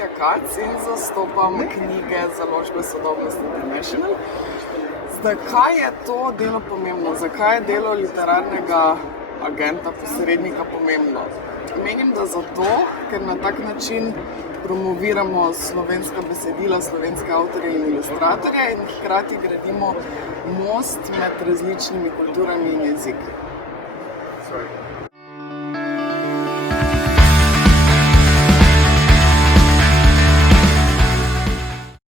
Katja Kac in zastopam knjige založbe Sodobnost International. Zakaj je to delo pomembno? Zakaj je delo literarnega agenta, posrednika pomembno? Menim, da zato, ker na tak način promoviramo slovenska besedila, slovenske avtorje in ilustratorje in hkrati gradimo most med različnimi kulturami in jeziki.